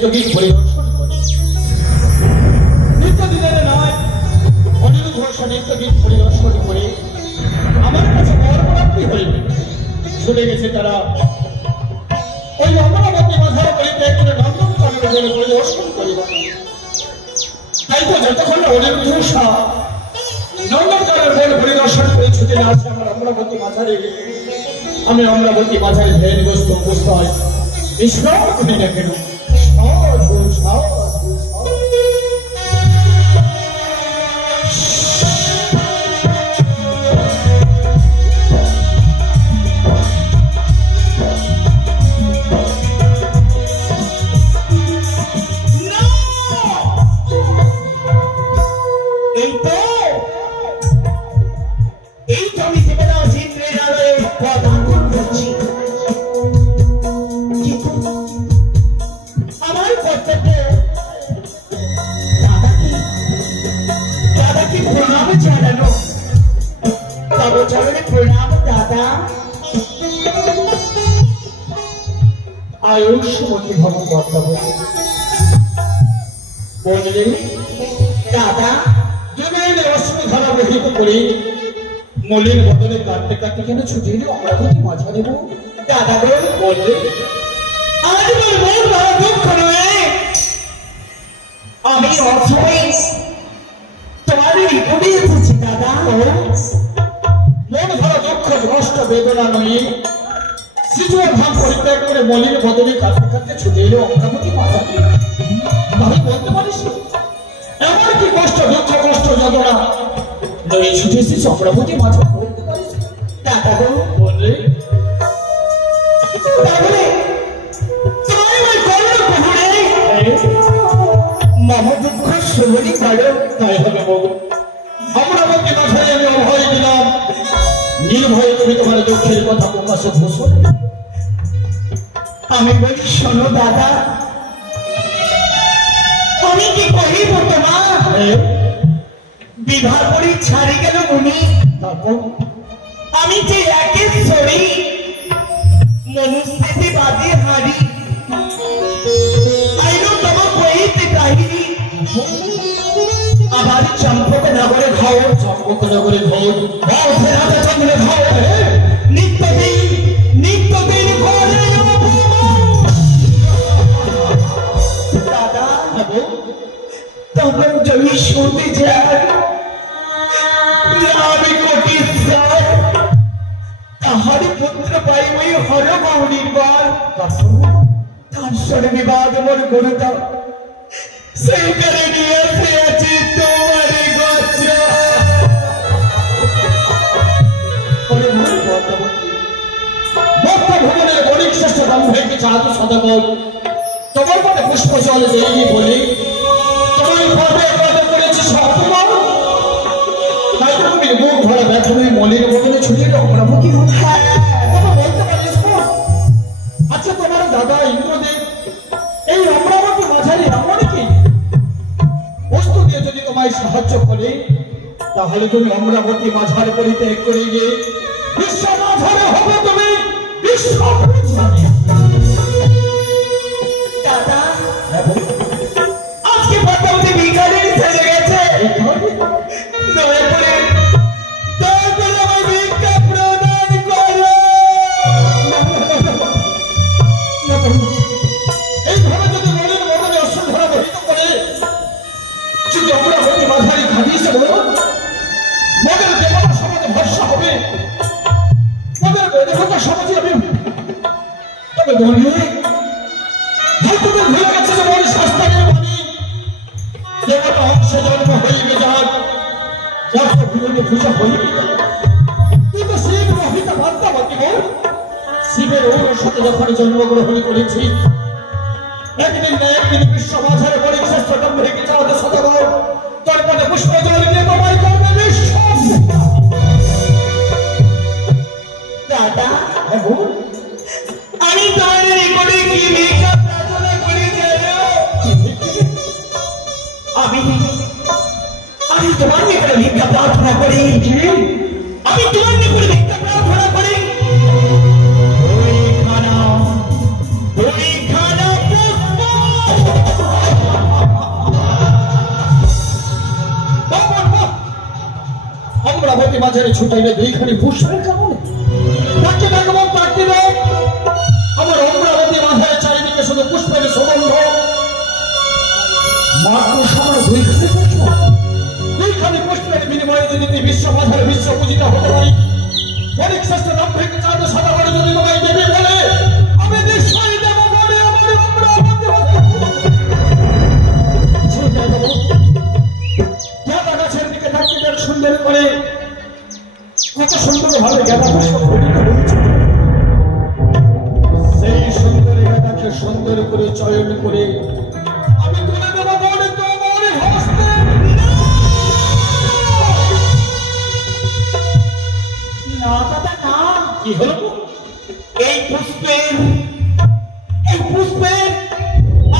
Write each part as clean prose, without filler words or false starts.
নৃত্যগীত পরিদর্শন করে। নিত্যদিনের নয়, অনিরুদ্ধ ঘোষা নৃত্যগীত পরিদর্শন করে আমার কাছে বরপ্রাপ্তি হইবে। চলে গেছে তারা ওই অমরাবতী মাথার বাড়িতে করে নন্দনকানন পরিদর্শন করিবার। তাই তো যতক্ষণ অনিরুদ্ধ ঘোষা নন্দনকানন পরিদর্শন করে ছুটে না আসে আমার অমরাবতী মাথারে, আমি অমরাবতী মাঝারে ধ্যানগ্রস্ত অবস্থায় বিশ্রাম করি না কেন? আয়ুষ্মতী ভব বললেন, দাদা দুনিয়ার অসুবিধা বহিত করে মলিন বদলে কাটতে কাটতে কেন ছুটে এলো অমরাবতী মাঝা দেব? দাদা বললে, আমি তোমার নিকটে এসেছি দাদা। মন ভরা দুঃখ কষ্ট বেদনা নয় শিশুর ভাব পরিত্যাগ করে মলিন বদলে কাটতে কাটতে ছুটে এলো অমরাবতী মাঝা। আমি বলতে পারিস এমন কি কষ্ট দুঃখ কষ্ট যন্ত্রণা নয় ছুটে এসেছি অমরাবতী মাঝা? বলতে পারিস দাদা বললে, মামা দুঃখ শুনি কারো তাই হবে বউ। অমরাবতী মাঝায় আমি অভয় দিলাম, নির্ভয় করে তোমার দুঃখের কথা প্রকাশে ঘোষণা। আমি বলি শোনো দাদা, আমি কি কহিব তোমার বিবাহ করি ছাড়ি গেল মুনি, আমি যে একেশ্বরী মনুস্মৃতি বাদে হারি আবার চম্পক নগরে ঘর চন্দ্রে ঘর নিত্যদিন ঘরে দাদা তখন জমি শুনতে যায় আমি কোটিশ্বর তাহার পুত্র পাই ওই হর গৌরীর বার তার সরে বিবাদ মোর গুরুতা সেইখানে নিয়ে আছে তোমার গচ্ছা। ভবনের গরিব শ্রেষ্ঠ ব্রহ্মকে চাঁদ সদাগর তোমার মনে পুষ্প জল দেয়নি বলে তোমার পর্বে অপরাধ করেছি সপমান। তাই তো তুমি মুখ ধরা ব্যর্থ হয়ে মলির বদলে ছুটিয়ে অমরাবতী বলতে পারিস না? আচ্ছা তোমার দাদা ইন্দ্রদেব এই অমরাবতী মাঝারি এমন কি বস্তু দিয়ে যদি তোমায় সাহায্য করে তাহলে তুমি অমরাবতী মাঝার পরিত্যাগ করে গিয়ে বিশ্ব মাঝারে হবে তুমি বিশ্ব দাদা। আজকে পদ্মাবতী বিকালে চলে গেছে এইভাবে যদি মনের মনে অশ্রুধারা বহিত করে যদি অমরাবতী মাঝারি ঘাটিয়েছে বলো মনের দেবতা সমাজে ভরসা হবে, মনের দেবতা সমাজে আমি তবে বললে ভক্তদের ভুলে গেছে যে মনে শাস্ত্রের বাণী দেবতা অংশ জন্ম হইবে যার যার ভুলে পূজা হইবে। কিন্তু শিব রহিত পদ্মাবতী শিবের ওর সাথে যখন জন্মগ্রহণ করেছি একদিন না একদিন বিশ্ব মাঝারে বড় শ্রেষ্ঠ ব্রহ্মকে চাওয়াতে সদাগর তোর পদে পুষ্প জল দিয়ে তোমায় করবে বিশ্ব। দাদা আমি তোমার নিকটে কি ভিক্ষা প্রার্থনা করি জানো? আমি তোমার নিকটে ভিক্ষা প্রার্থনা করি, আমি তোমার নিকটে ভিক্ষা প্রার্থনা করি ওই খানা পুষ্প অমরাবতী মাঝারে ছুটাইলে দুইখানি পুষ্পের কারণে তাকে ভগবান পাঠিয়ে দেয়। আমার অমরাবতী মাঝারে চারিদিকে শুধু পুষ্পের সুগন্ধ, মাত্র সময় দুইখানি পুষ্প, দুইখানি পুষ্পের বিনিময়ে যদি বিশ্ব মাঝারে বিশ্ব পূজিত হতে পারি, অনেক শ্রেষ্ঠ নাম থেকে চাঁদ সাদা করে যদি তোমায় দেবে বলে আমি নিশ্চয়ই দেব বলে আমার অমরাবতী গাঁদা গাছের দিকে তাকিয়ে দেখ সুন্দর করে কত সুন্দর ভাবে গাঁদা পুষ্প ফলিত হয়েছে। সেই সুন্দর গাঁদাকে সুন্দর করে চয়ন করে আমি তুলে দেবো বলে তোমার হস্তে। না দাদা না, কি হলো? এই পুষ্পের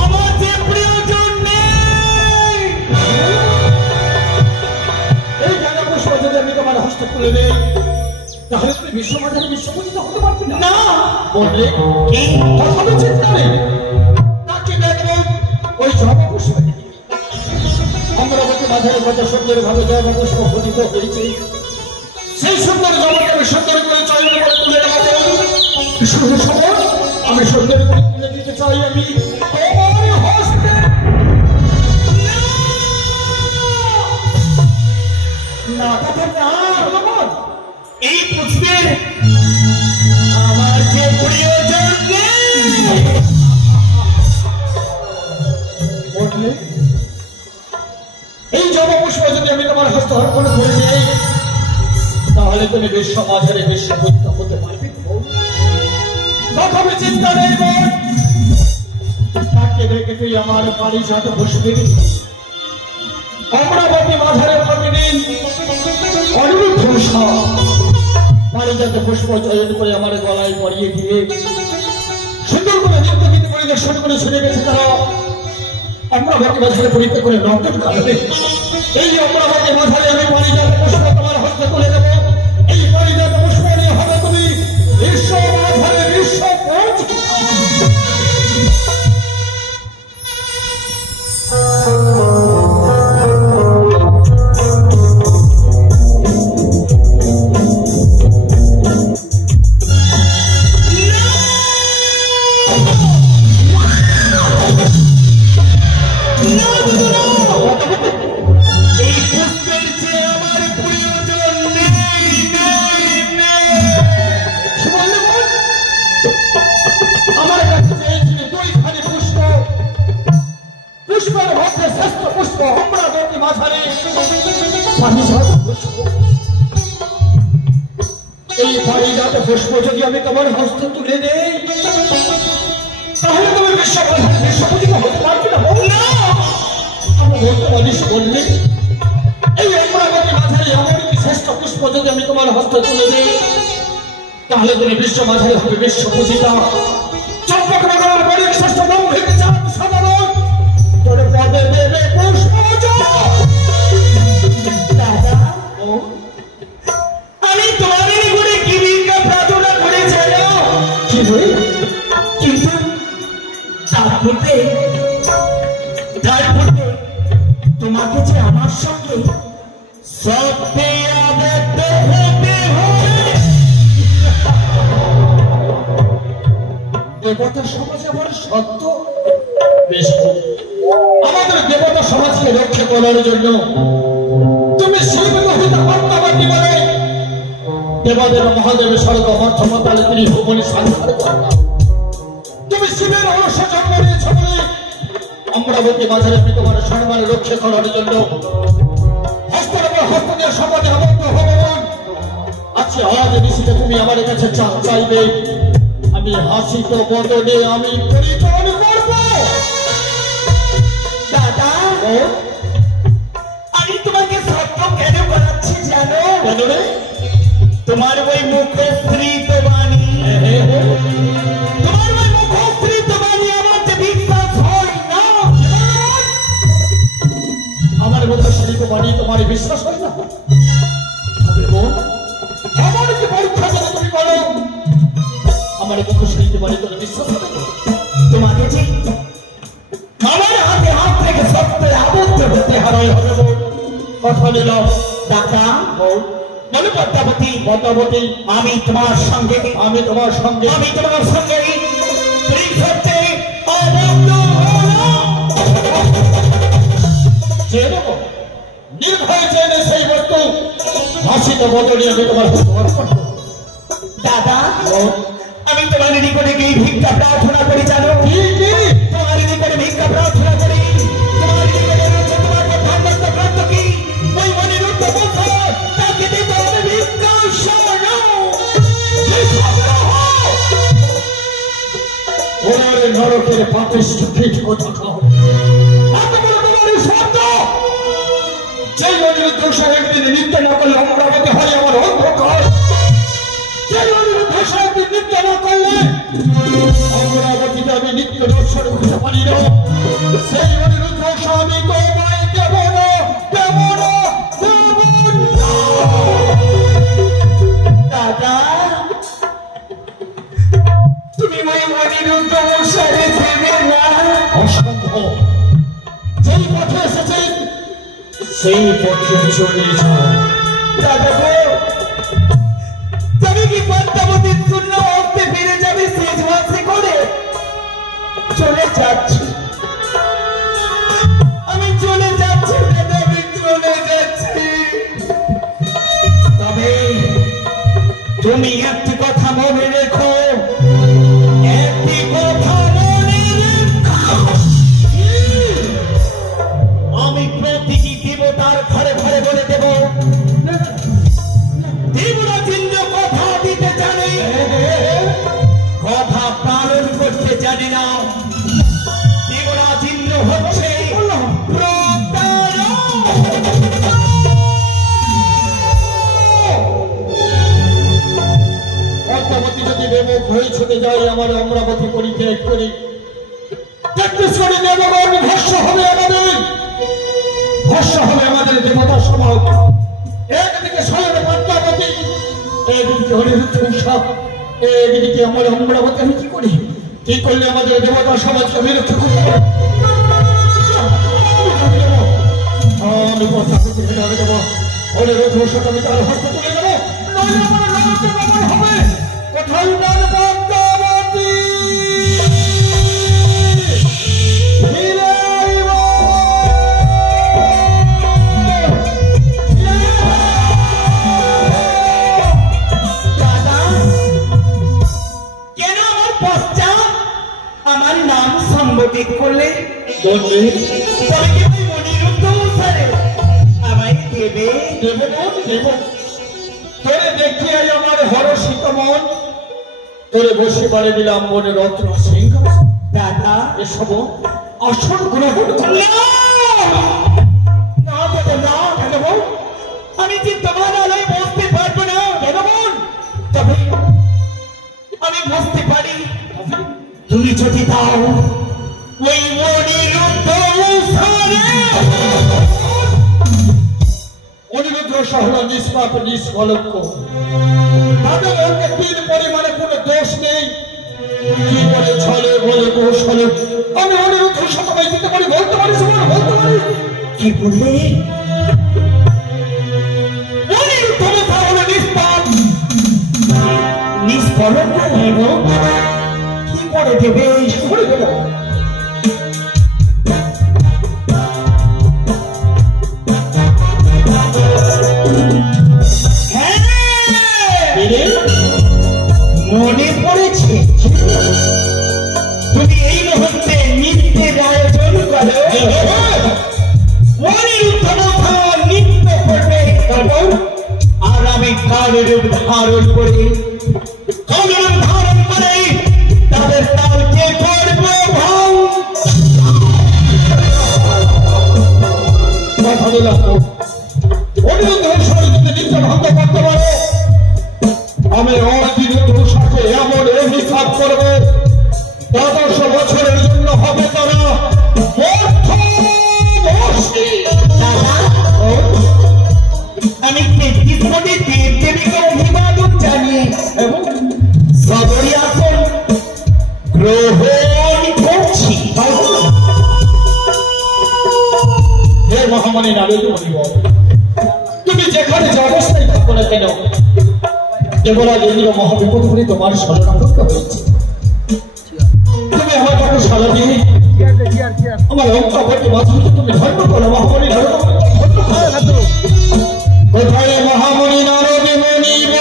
আমার যে প্রয়োজন নেই। এই গাঁদা পুষ্প যদি আমি তোমার হস্তে তুলে দেই তাহলে তুমি বিশ্ব মাঝারে বিশ্ব পূজিত হতে পারবে না। না বললে কি কথা চিন্তা নেই, তাকে দেখবো ওই জবা পুষ্প অমরাবতী মাঝারে কত সুন্দর ভাবে জবা পুষ্প ফলিত হয়েছে। সেই সুন্দর জবাকে আমি সুন্দর করে চয়ন করে তুলে দেবো। শুধু সময় আমি সুন্দর করে তুলে দিতে চাই আমি তোমার হস্তে। না দাদা না, ভগবান, এই পুষ্পের আমার যে প্রয়োজন নেই। বললে এই জবা পুষ্প যদি আমি তোমার হস্তে অর্পণ করে দিই তাহলে তুমি বিশ্ব মাঝারে বিশ্ব পূজিত হতে পারবে। প্রথমে চিন্তা নেই বোন, তাকে দেখে তুই আমার পারিজাত পুষ্পের অমরাবতী মাঝারে পাবিনি অনিরুদ্ধ পারিজাত পুষ্প চয়ন করে আমার গলায় পরিয়ে দিয়ে সুন্দর করে নৃত্য গীত পরিদর্শন করে ছুটে গেছে তারা অমরাবতী মাঝারে পরিত্য করে নন্দন কাঁদবে। এই অমরাবতী মাঝারে আমি পারিজাত পুষ্প তোমার হস্তে তুলে দেব। এই পারিজাত পুষ্প নিয়ে হবে তুমি বিশ্ব মাঝারে বিশ্ব পূজিত। এই পুষ্পের যে আমার প্রয়োজন নেই নেই নেই। আমার কাছে চেয়েছিল দুইখানি পুষ্প, পুষ্পের মধ্যে শ্রেষ্ঠ পুষ্প অমরাবতী মাঝারে পারিজাত পুষ্প। এই পারিজাত পুষ্প যদি আমি তোমার হস্তে তুলে দেই তাহলে তুমি বিশ্ব মাঝারে বিশ্ব পূজিত হতে পারবে না। আমি বলতে পারিস বললে এই অমরাবতী মাঝারে এমন কি শ্রেষ্ঠ পুষ্প যদি আমি তোমার হস্তে তুলে দিই তাহলে তুমি বিশ্ব মাঝারে হবে বিশ্ব পূজিতা। চম্পক নগরের বড় শ্রেষ্ঠ নাম ভেঙে চাঁদ সাধারণ তোরে পদে দেবে পুষ্প। দাদা আমি তোমাদের ঘুরে কি ভিক্ষা প্রার্থনা করে জানো? কি রে? কিন্তু তারপরে তোমাকে যে আমার সঙ্গে সত্যি আবদ্ধ হতে হবে। দেবতা সমাজ আমার সত্য বেশ। আমাদের দেবতা সমাজকে রক্ষা করার জন্য তুমি শিব দহিতা পদ্মাবতী বলে দেবদেব মহাদেব স্বর্গ মধ্যমতালে তিনি ভুবনী সংসার করলাম। তুমি শিবের অংশ জন্ম নিয়েছ বলে অমরাবতী মাঝারে আমি তোমার সম্মান রক্ষা করার জন্য হস্তের উপর হস্ত দিয়ে সমাজে আবদ্ধ হবেন। আচ্ছা আজ নিশিতে তুমি আমার কাছে চাইবে আমি হাসিত বদলে আমি পরিত্রাণ করব। দাদা আমি তোমাকে সত্য কেন বলাচ্ছি জানো? কেন রে? তোমার ওই মুখশ্রীত বাণী, তোমার ওই মুখশ্রীত বাণী আমার যে বিশ্বাস হয় না। আমার মুখশ্রীত বাণী তোমার বিশ্বাস হয় না? আমার কি পরীক্ষা করে তুমি বলো আমার মুখশ্রীত বাণী তোমার বিশ্বাস হবে? তোমাকে যে আমার হাতে হাত থেকে সত্যে আবদ্ধ হতে হবে। কথা নিলাম দাদা বলো পদ্মাবতী, পদ্মাবতী, আমি তোমার সঙ্গে আমি তোমার সঙ্গে ত্রিক্ষেত্রে আবদ্ধ হলাম। যে দেব নির্ভয় চেনে সেই বস্তু হাসিতে বদলে আমি তোমার ব্যবহার করব। দাদা, আমি তোমার নিকটে গিয়ে ভিক্ষা প্রার্থনা করি, জানো কি কি তোমার নিকটে ভিক্ষা প্রার্থনা করি। তোমার নিকটে রয়েছে তোমার প্রধানমন্ত্র গ্রন্থ কি ওই অনিরুদ্ধ বলছো তাকে দিতে হবে ভিক্ষা স্বর্ণ। ওরে নরকের পাপিষ্ঠ কীট কথা খাও। এত বড় তোমার শব্দ যেই অনিরুদ্ধ সাহেব দিন নৃত্য না করলে অমরাবতী হয় আমার অন্ধকার। যেই অনিরুদ্ধ সাহেব দিন নৃত্য না করলে অমরাবতীতে আমি নিত্য দর্শন করতে পারি না। সেই অনিরুদ্ধ স্বামী তোমায় দেব না, দেব না, দেব না। দাদা, তুমি ওই অনিরুদ্ধ মশাইকে দেবে না? অসম্ভব। যেই পথে এসেছে সেই পথে চলে যাও। দাদা গো, তুমি কি পদ্মাবতীর শূন্য হস্তে ফিরে যাবে শেষ মাসে করে? চলে যাচ্ছি, আমি চলে যাচ্ছি দাদা, আমি চলে যাচ্ছি। তবে তুমি একটি কথা মনে রেখো, একটি কথা মনে রেখো, আমি প্রতিটি দেবতার ঘরে ঘরে বলে দেব, দেবরাজ ইন্দ্র কথা দিতে জানে, কথা পালন করতে জানে না। দেবরাজ ইন্দ্র হচ্ছে পদ্মাবতী যদি বেমুখ হয়ে ছুটে যায় আমার অমরাবতী পরিত্যাগ করি, তেত্রিশটি দেবগণ ভস্য হবে আমাদের, ভস্য হবে আমাদের দেবতা সমাজ। একদিকে স্বয়ং পদ্মাবতী, একদিকে অনিরুদ্ধ সব, একদিকে আমার অমরাবতী। আমি কি করি? কি করলে আমাদের দেবতা সমাজকে আমি রক্ষা করতে পারি? আমি পদ্মাবতী ফেলে দেবো, অনিরুদ্ধ সব আমি তার হস্তে তুলে দেবো, নইলে আমার নরকে ব্যবহার হবে। কোথায় বল পদ্মাবতী? ফিরে আইব। দাদা, কেন আমার পশ্চাৎ আমার নাম সম্বোধিত করলে? বললে তবে কি ওই অনিরুদ্ধ মশাই আমায় দেবে? দেব না, দেব। তোরে দেখিয়ে আমার হরষিত মন, তোরে বসে বাড়ি দিলাম মনে রত্ন সিংহ। দাদা, এসব আসল গ্রহণ করলে না দাদা, না কেন বল? আমি যে তোমার আলোয় বসতে পারবো না। কেন বল? তবে আমি বসতে পারি তুমি যদি দাও ওই অনিরুদ্ধ মশাইরে। অনিরুদ্ধ সহল নিষ্পাপ নিষ্কলঙ্ক, তাদের অঙ্গে তিন পরিমাণে কোনো দোষ নেই। কি বলে ছলে বলে কৌশলে আমি অনিরুদ্ধ সবাই দিতে পারি, বলতে পারি, সবার বলতে পারি। কি বললে? অনিরুদ্ধ মশাই হলো নিষ্পাপ, নিষ্কলঙ্ক। কি করে দেবে? করে দেব। মনে পড়েছে, তুমি এই মুহূর্তে নৃত্যের আয়োজন করো। অনিরুদ্ধ মশাই নৃত্য করবে, আর আমি কালের রূপ ধারণ করে তাদের তালকে করব ভঙ্গ। কথা দিলাম তো, অনিরুদ্ধ সবাই যদি নিত্য ভঙ্গ করতে পারে আমি অনিরুদ্ধ সাথে এমন অভিশাপ করব ১০ বছরের জন্য হবে তারা মধ্যবর্ষী। দাদা, আমি ৩৩ কোটি দেবদেবীকে অভিবাদন জানিয়ে এবং সদরি আসন গ্রহণ করছি। হে মহামানী নারদ মণিবর, তুমি যেখানে যে অবস্থায় থাকো না কেন, দেবরাজ ইন্দ্র মহাবিপদ করে তোমার শরণাপন্ন হয়েছে। তুমি আমার কাছে সারা দিয়ে আমার লঙ্কাপতি মাঝে তুমি ধর্ম করো মহামণি কোথায় মহামণি নারদে মণিব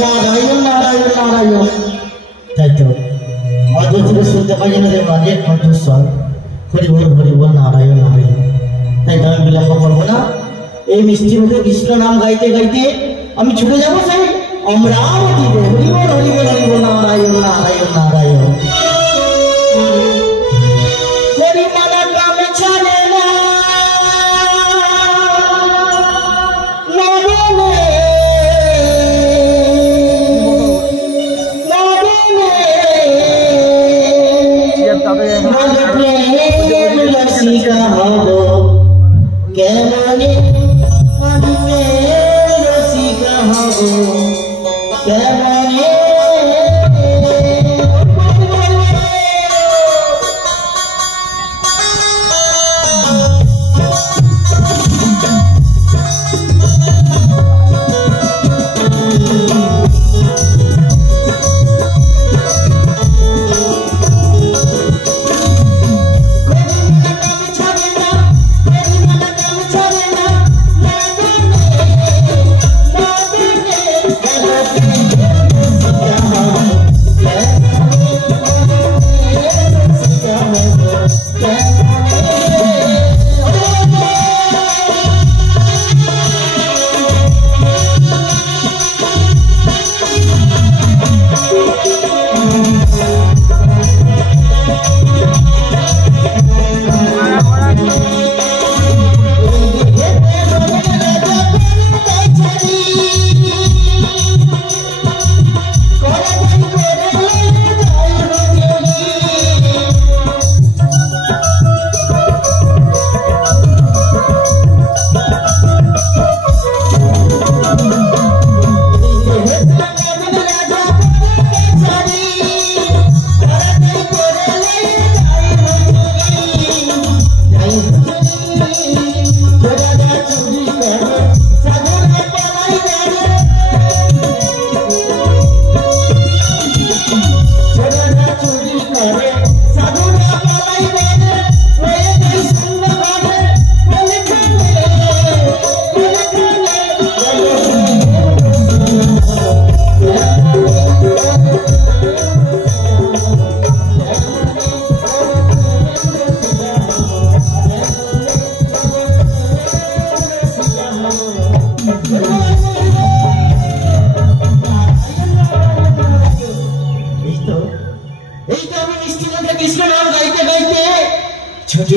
নারায়ণ নারায়ণ নারায়ণ। তাই তো অদ্ভুত শুনতে পাই না যে মাঝে কণ্ঠস্বর হরি বল নারায়ণ নারায়ণ। তাই তো আমি বিলম্ব করবো না, এই মিষ্টি মধ্যে কৃষ্ণ নাম গাইতে গাইতে আমি ছুটে যাবো সেই অমরাবতীতে। হরি বল নারায়ণ নারায়ণ নারায়ণ। হরিমালা কাম ছাড়ে না কেমনে আমি রসিকা হব কেমনে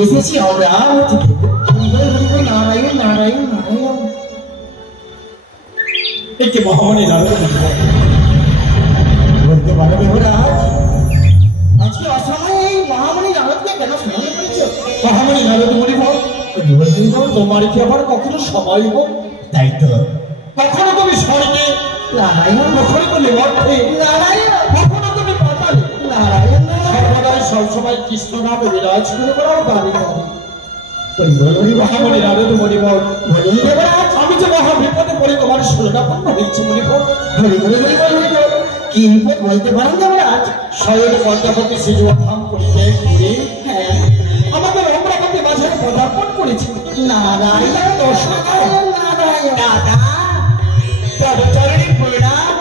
এসেছি অমরাবতীতে। নারায়ণ নারায়ণ নারায়ণ। একে মহামণি নারদ বলতে পারো দেবরাজ, আজকে অসময়ে এই মহামণি নারদকে কেন স্মরণ করেছো? মহামণি নারদ মণি বল তোমার কি আবার কখনো সময় হোক? তাই তো কখনো তুমি স্বর্গে, নারায়ণ কখনো তুমি মর্তে, নারায়ণ কখনো তুমি পাতালে, নারায়ণ সর্বদাই সবসময় কৃষ্ণ নামে বিরাজ করে করাও দাবি করে। মহামণি নারদ মণি বল বলুন দেবরাজ, আমি যে মহা বিপদে পড়ে তোমার শরণাপন্ন হয়েছি মণি বল। কি বিপদ বলতে পারেন দেবরাজ? স্বয়ং পদ্মাবতী শিশু ধাম করিতে ঘুরে হ্যাঁ, আমাদের অমরাবতী বাজারে পদার্পণ করেছি। নারায়ণ দর্শনায় নারায়ণ দাদা পদচরণে প্রণাম।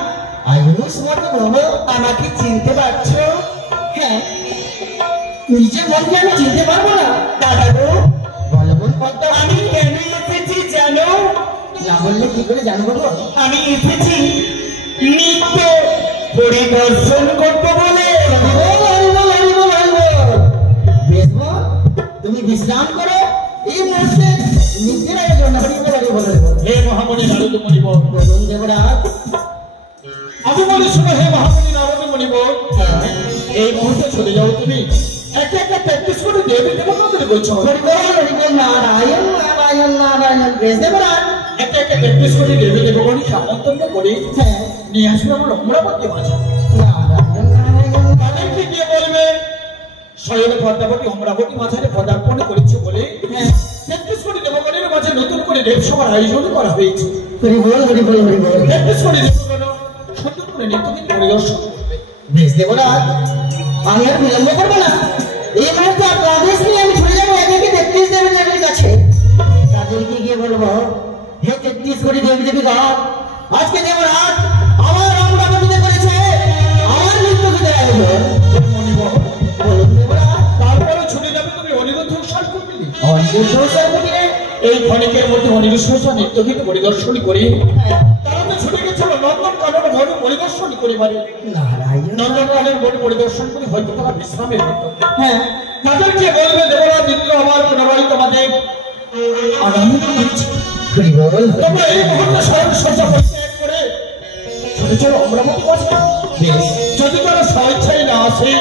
আয়ুষ মতো বাবু, আমাকে চিনতে পারছো? হ্যাঁ, নিজের মনকে আমি চিনতে পারবো না। দাদা গো, বলো বোন পদ্মা, আমি কেন এসেছি জানো? না বললে কি করে জানবো গো? আমি এসেছি নিত্য পরিদর্শন করতে বলে। বেশ বোন, তুমি বিশ্রাম করো, এই মুহূর্তে নিজের জন্য বলে হে মহামণি নারদ মণি বল। বলুন দেবরাজ। আমি বলে শোনো হে মহামণি নারদ মণি বল, এই মুহূর্তে চলে যাও তুমি। একটা একটা প্র্যাকটিস করে দেবে দেবতা করে বলছো। নারায়ণ নারায়ণ নারায়ণ। বেশ দেবরাজ, একটা একটা প্র্যাকটিস করে দেবে দেবগণী সামন্তন্য করে হ্যাঁ, নিয়ে আসবে আমার অমরাবতী মাঝে। নারায়ণ নারায়ণ তাদেরকে গিয়ে বলবে স্বয়ং পদ্মাবতী অমরাবতী মাঝারে পদার্পণ করেছে বলে হ্যাঁ, প্র্যাকটিস করে দেবগণের মাঝে করে দেবসভার আয়োজন করা হয়েছে। হরি বল হরি বল হরি বল। নির্দেশ করে দেবগণ সুন্দর করে নৃত্যগীত পরিদর্শন করবে। বেশ দেবরাজ, আমি আর বিলম্ব করবো না। এই মুহূর্তে আপনার আদেশ নিয়ে আমি চলে যাবো এদিকে 33 দেবী দেবীর কাছে। তাদেরকে গিয়ে বলবো, হে 33 কোটি দেবী দেবী গণ, আজকে দেবরাজ আমার অমরাবতীতে করেছে আমার নৃত্যগীতের আয়োজন। বলুন দেবরাজ। তারপরে ছুটে যাবে তুমি অনিরুদ্ধ সার করবি। অনিরুদ্ধ সার করবি? এই ক্ষণিকের মধ্যে অনিরুদ্ধ নৃত্যগীত পরিদর্শন করে তারা তো ছুটে গেছিল নন্দনকানন বন পরিদর্শন করে বাড়ি। নারায়ণ। নন্দনকানন বন পরিদর্শন করে হয়তো তারা বিশ্রামের হতো। হ্যাঁ, তাদেরকে বলবে দেবরাজ ইন্দ্র আমার পুনরায় তোমাদের আনন্দ দিচ্ছে। হরি বল। তোমরা এই মুহূর্তে স্বয়ং সজ্জা পরিত্যাগ করে ছুটে চলো অমরাবতী কাছে। বেশ। যদি তারা স্বেচ্ছায় না আসে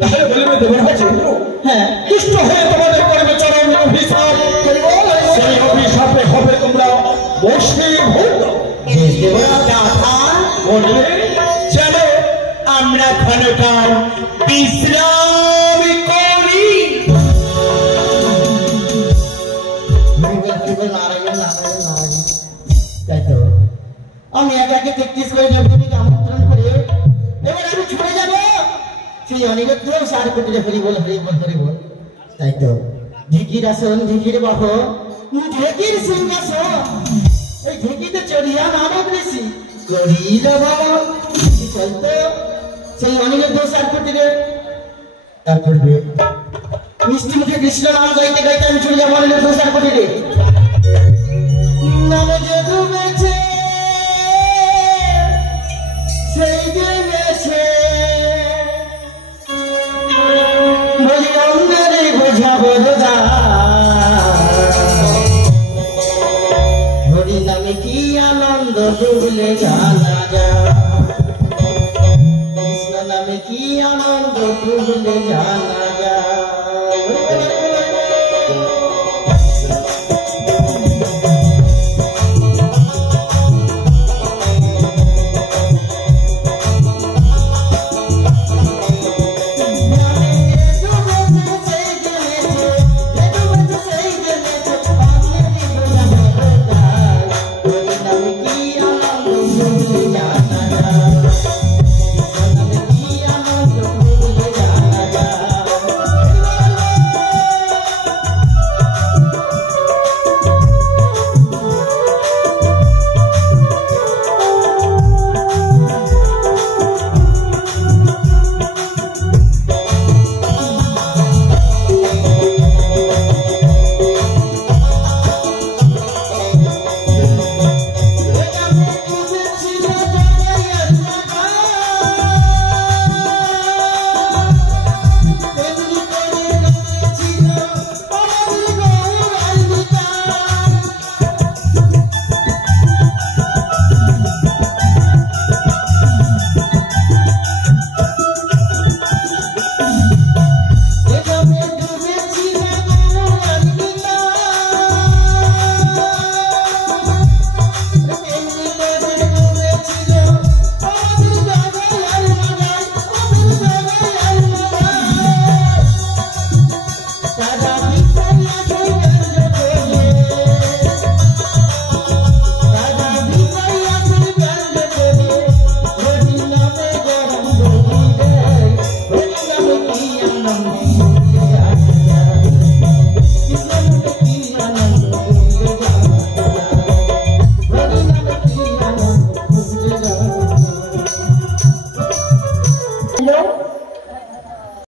তাহলে বলবে দেবরাজ ইন্দ্র হ্যাঁ, দুষ্ট হয়ে তোমাদের করবে চরম অভিশাপ। সেই অভিশাপে হবে তোমরা বশীভূত। বেশ দেবরাজ। বলবে চলো আমরা ক্ষণকাল বিশ্রাম করি। নারায়ণ নারায়ণ নারায়ণ। তাই তো আমি একাকে 33 করে দেবদেবীকে আমন্ত্রণ করে এবার আমি ছুটে যাব সেই অনিরুদ্ধ সার কুটিরে। হরি বল হরি বল হরি বল। তাই তো ঢেকির আসন, ঢেকির বাহ, ঢেকির সিংহাসন, এই ঢেকিতে চড়িয়া নারদ ঋষি করিল বাবা। চলতো সেই অনিরুদ্ধ সার কুটিরে। তারপর মিষ্টি মুখে কৃষ্ণ নাম গাইতে গাইতে আমি চলে যাবো অনিরুদ্ধ সার কুটিরে। নামে যে ডুবেছে সেই যে গেছে, বলিলাম না রে বোঝাবো দাদা, হরি নামে কি আনন্দ ডুবলে জানা যায়, কৃষ্ণ নামে কি আনন্দ ডুবলে জানা